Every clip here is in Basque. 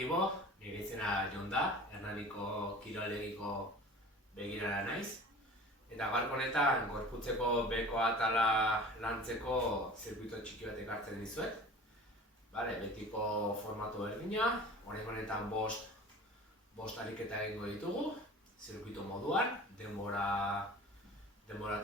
Positibo, nire izena Jon da, Hernaniko kirolegiko begirara naiz. Eta gaurko honetan, gorputzeko beko atala lantzeko zirkuito txiki bat ekartzen dizuet. Betiko formatu berdina, oraingo honetan bost ariketa egingo ditugu, zirkuito moduan, denbora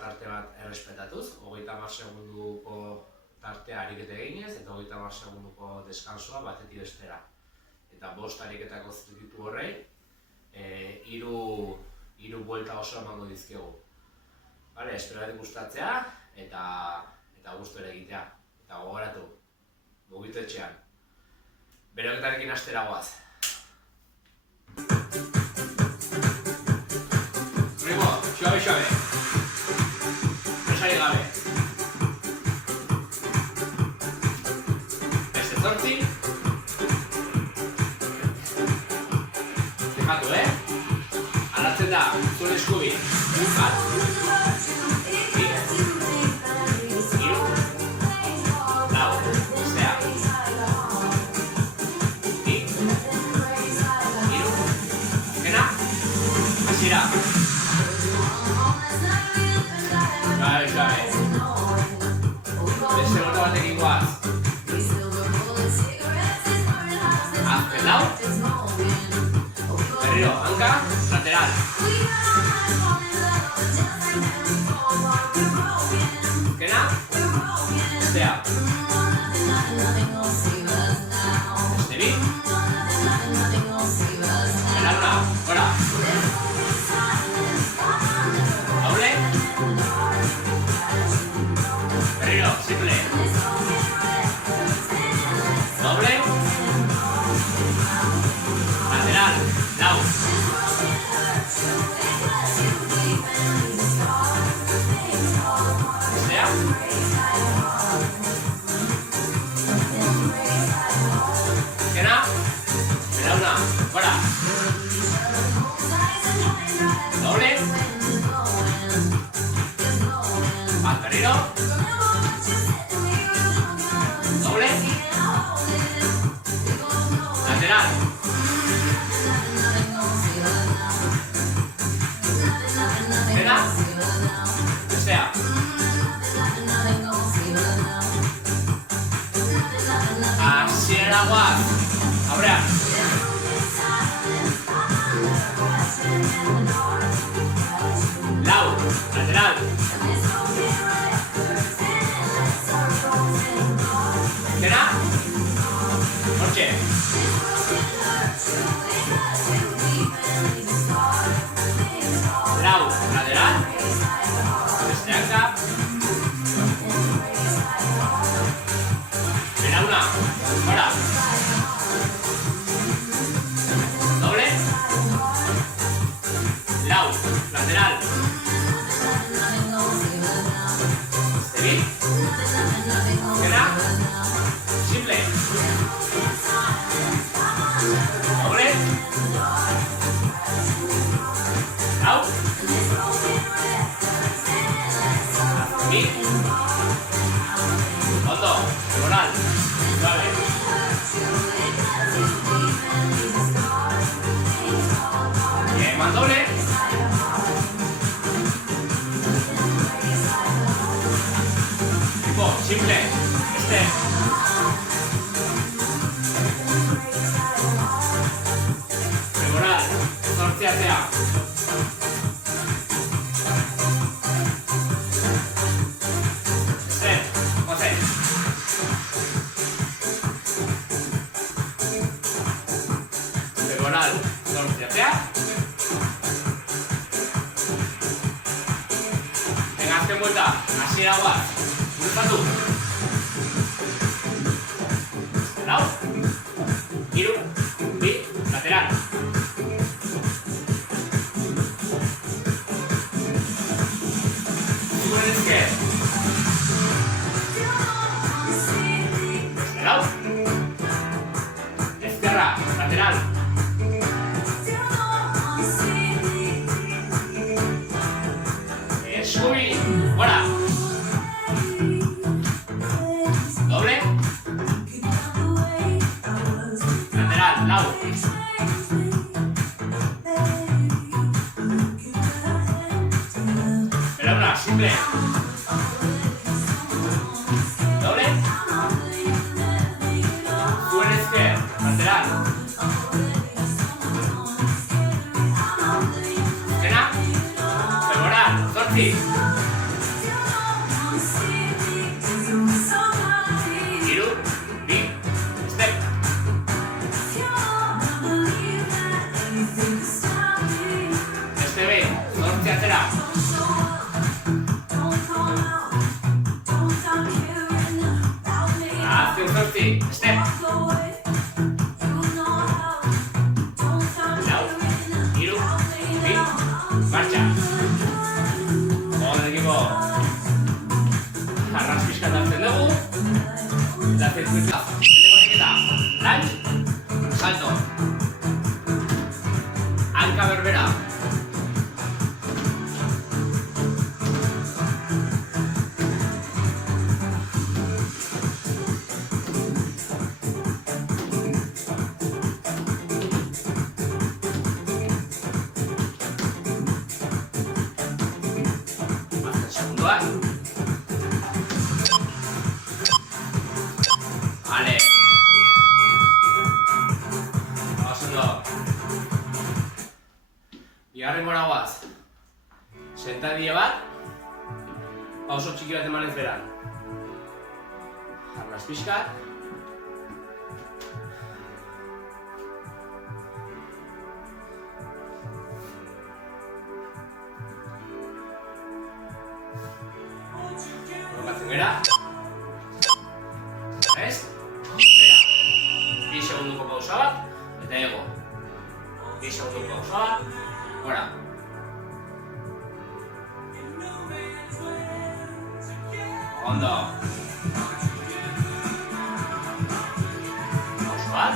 tarte bat errespetatuz, 30 segunduko tartea ariketa eginez eta 30 segunduko deskansoa batetik bestera. Eta bost ariketako zirkuitu horrei, hiru buelta oso emango dizkigu. Espero bat gustatzea eta gustu ere egitea. Eta gogoratu, mugitu etxean. Beroketarekin hastera goaz. Primo, suabe. Presari gabe. Beste 8. Fijatu, Aldatzen da, zuen eskubi. Bat. Bi. Hiru. Lau. Bestea. Bi. Hiru. Kena? Hasiera. Suabe. Beste bota batekin goaz. Azken lau. Berriro, hanka, lateral. Kena? Bestea. Beste bi. Belarra, gora. Doble. Berriro, simple. Doble. Lateral, lau. Bestea. Kena? Belauna, gora. Doble. Bat, berriro. Doble. Lateral. Kena? Bestea. Hasiera goaz. Aurrean. Lau. Lateral. Kena? Hortxe. Lau. Lateral. Beste hanka. Belauna. Gora. Doble. Lau. Lateral. Beste bi. Kena? Simple. Doble. Lau. Bi. Ondo. Moral. Suave. Doble. Tipo, simple. Femoral. Zortziatzea. Jose. Femoral. Zortziatzea. Azken buelta, hasiera goaz. Bultzatu. Lau. Hiru. Bi. Lateral. Zuen ezker. Beste lau. Ezkerra. Lateral. Eskubi. Gora. Doble. Lateral. lau. Belauna, simple. Doble. Zuen ezker, lateral. Zena. Femoral, zortzi. Hiru, bi, step. Beste behin, zortzi atera. Azken zortzi, step. Lau, hiru, bi, martxa. Odekiko arras pixka hartzen dugu. Eta zirkuitua. Eta lunge, salto. Hanka berbera. Segundoak. Vale. Oso. Bigarren gora guaz. Sentadille bat. Pauso txiki bat emanez beran. Arras pixkat. Kolokatzen gara. Ez? Bera. 2 segunduko pausa bat. Eta ego. 2 segunduko pausa bat. Gora. Ondo. Pausa bat.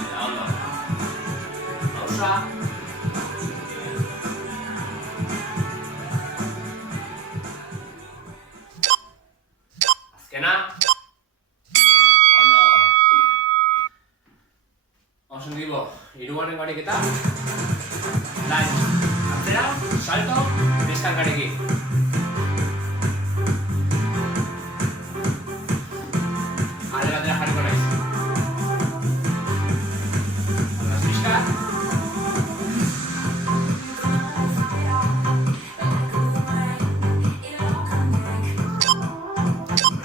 Eta ondo. Pausa. Azkena. Ondo. Oso ondibo, hirugarren gariketa. Lunge. Atzera, salto, deskangarekin. Alde batera jarriko naiz. Arras pixka.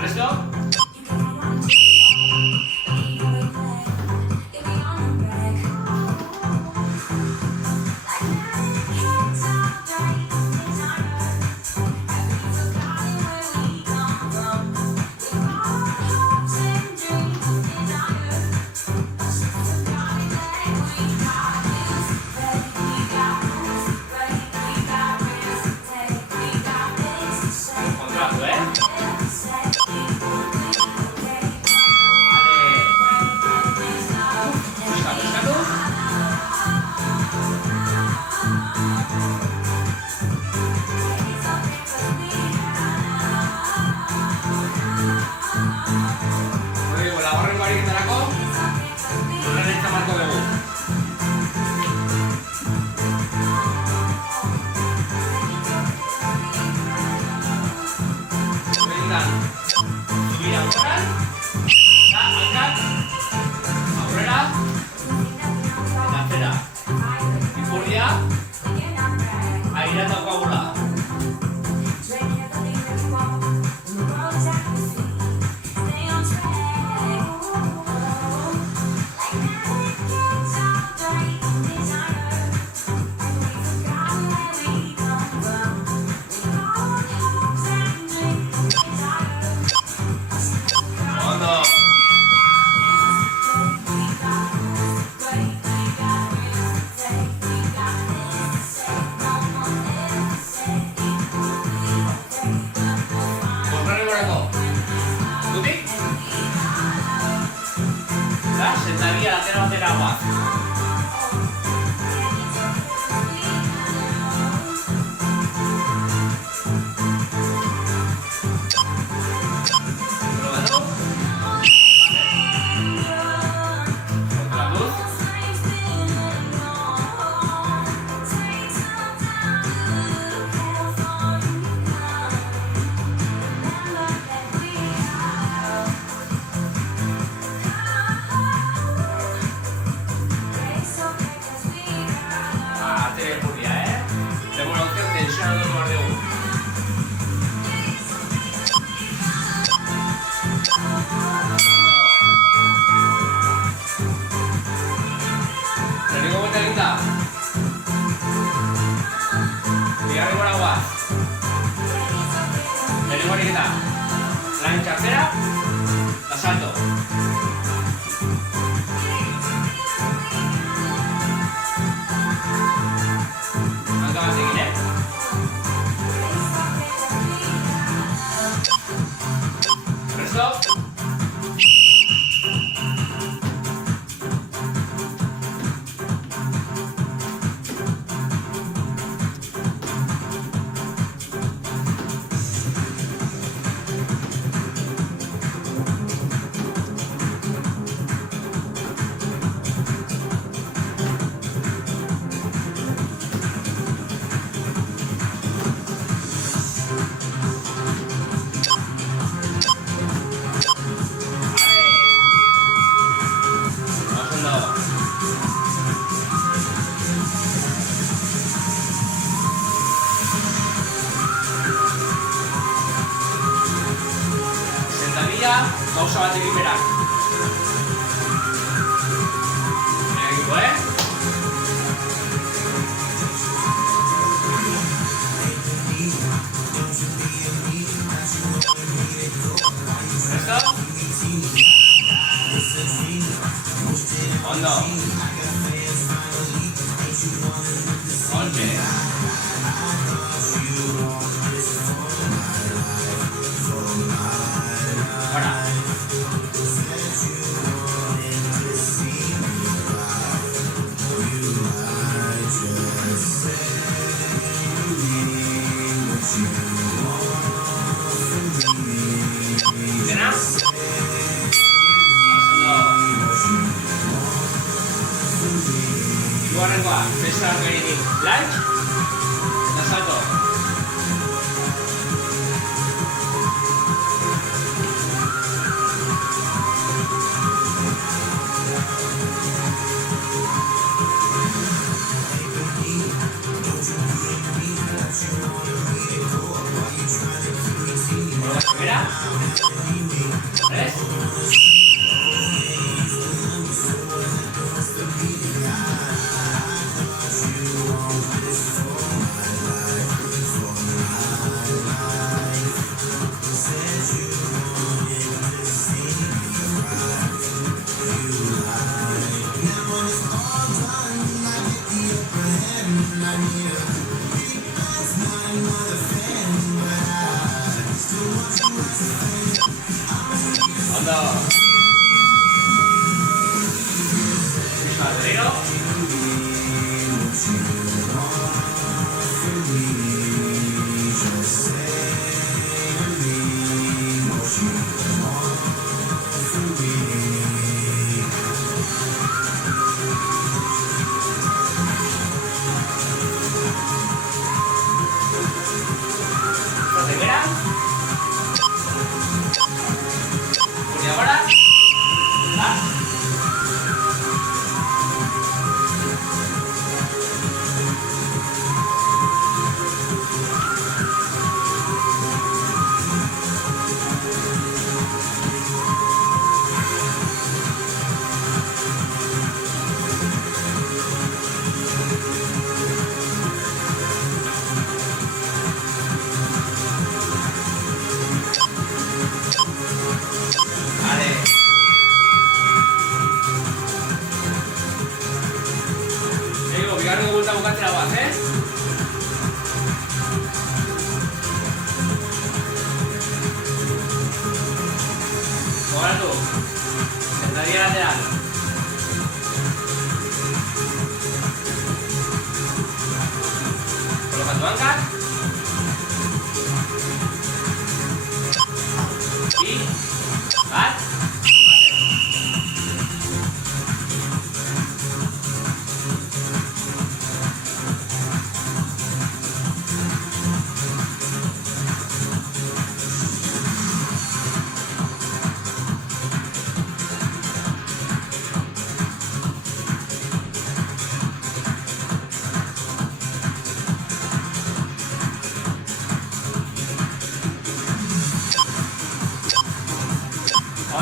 Resto. Kontratu, Eskatu. Lagarren gariketarako horren marko dugu. Benetan, subir aurreran, eta hankak aurrera, eta atzera. Ipurdia, aira daukagula. Sentaría latera batera guaz. Probatu. bat egin berak. Egiko, Presto? Ondo. Golpe. Ahora. ¿Cena? Iguarengoa, beste gainetik. Lunch? Eta salto. Primera. ¿Ves? Ondo. Madrero. Primera. Y ahora. Bigarren gulta bukatzera bat, Gogoratu, sentaria lateral. Kolokatu hankak. Bi, bat.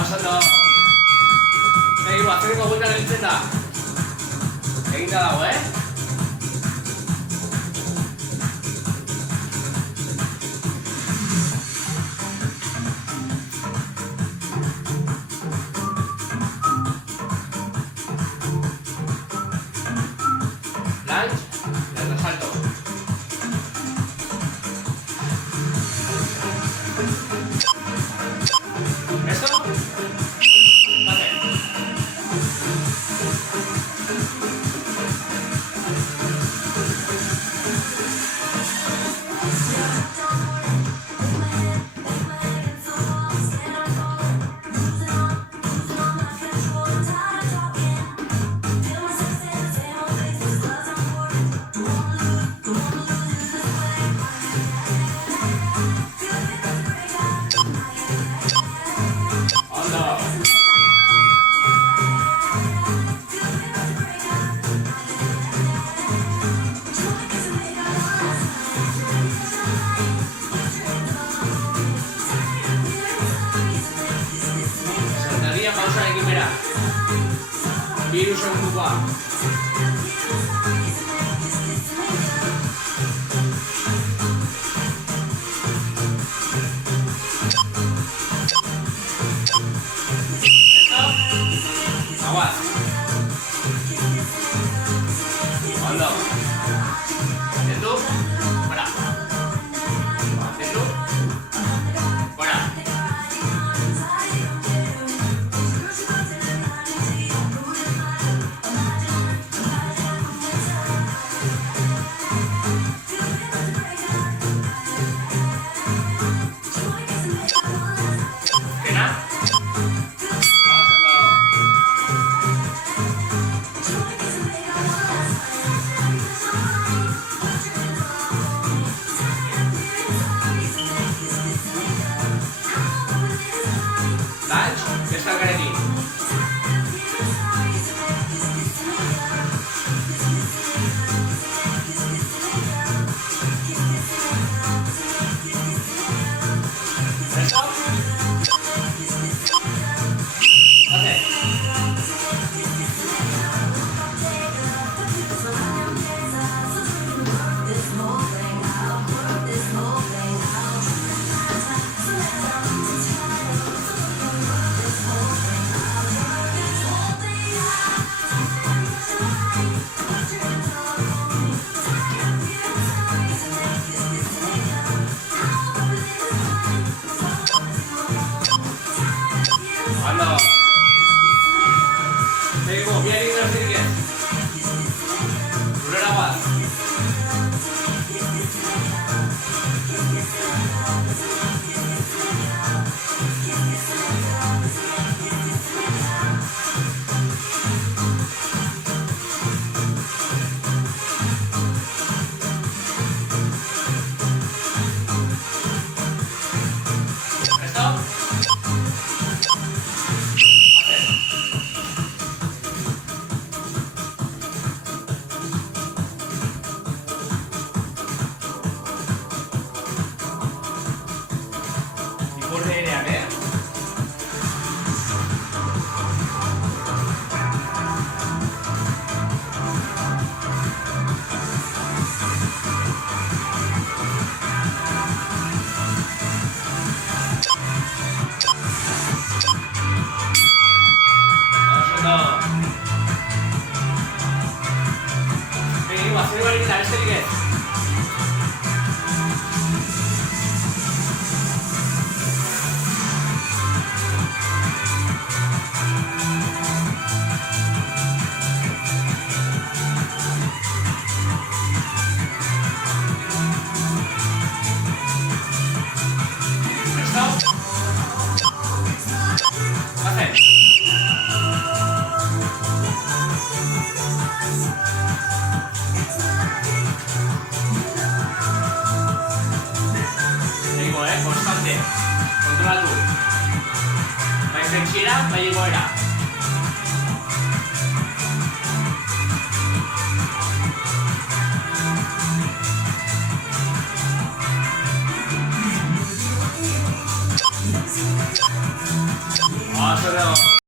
Ondo. Seguimos, azkeneko buelta gelditzen da. Eginda dago, Lunge, y salto. ¿Esto? Vale. Hiru segundukoa. Aguas. Ondo. Kendu. Fuera. Kendu. Fuera. Kena. Lunch, descargarekin. Presto? Okay. Ondo. Seguimos, bien y sedikit. Lurrera guaz. Presto? Ipurri airean, Ondo. Seguimos, zure barik da, besterik ez. Presto? Bazen. Seguimos, constante. Kontrolatu. Bai jaitsiera, bai igoera. Oso ondo.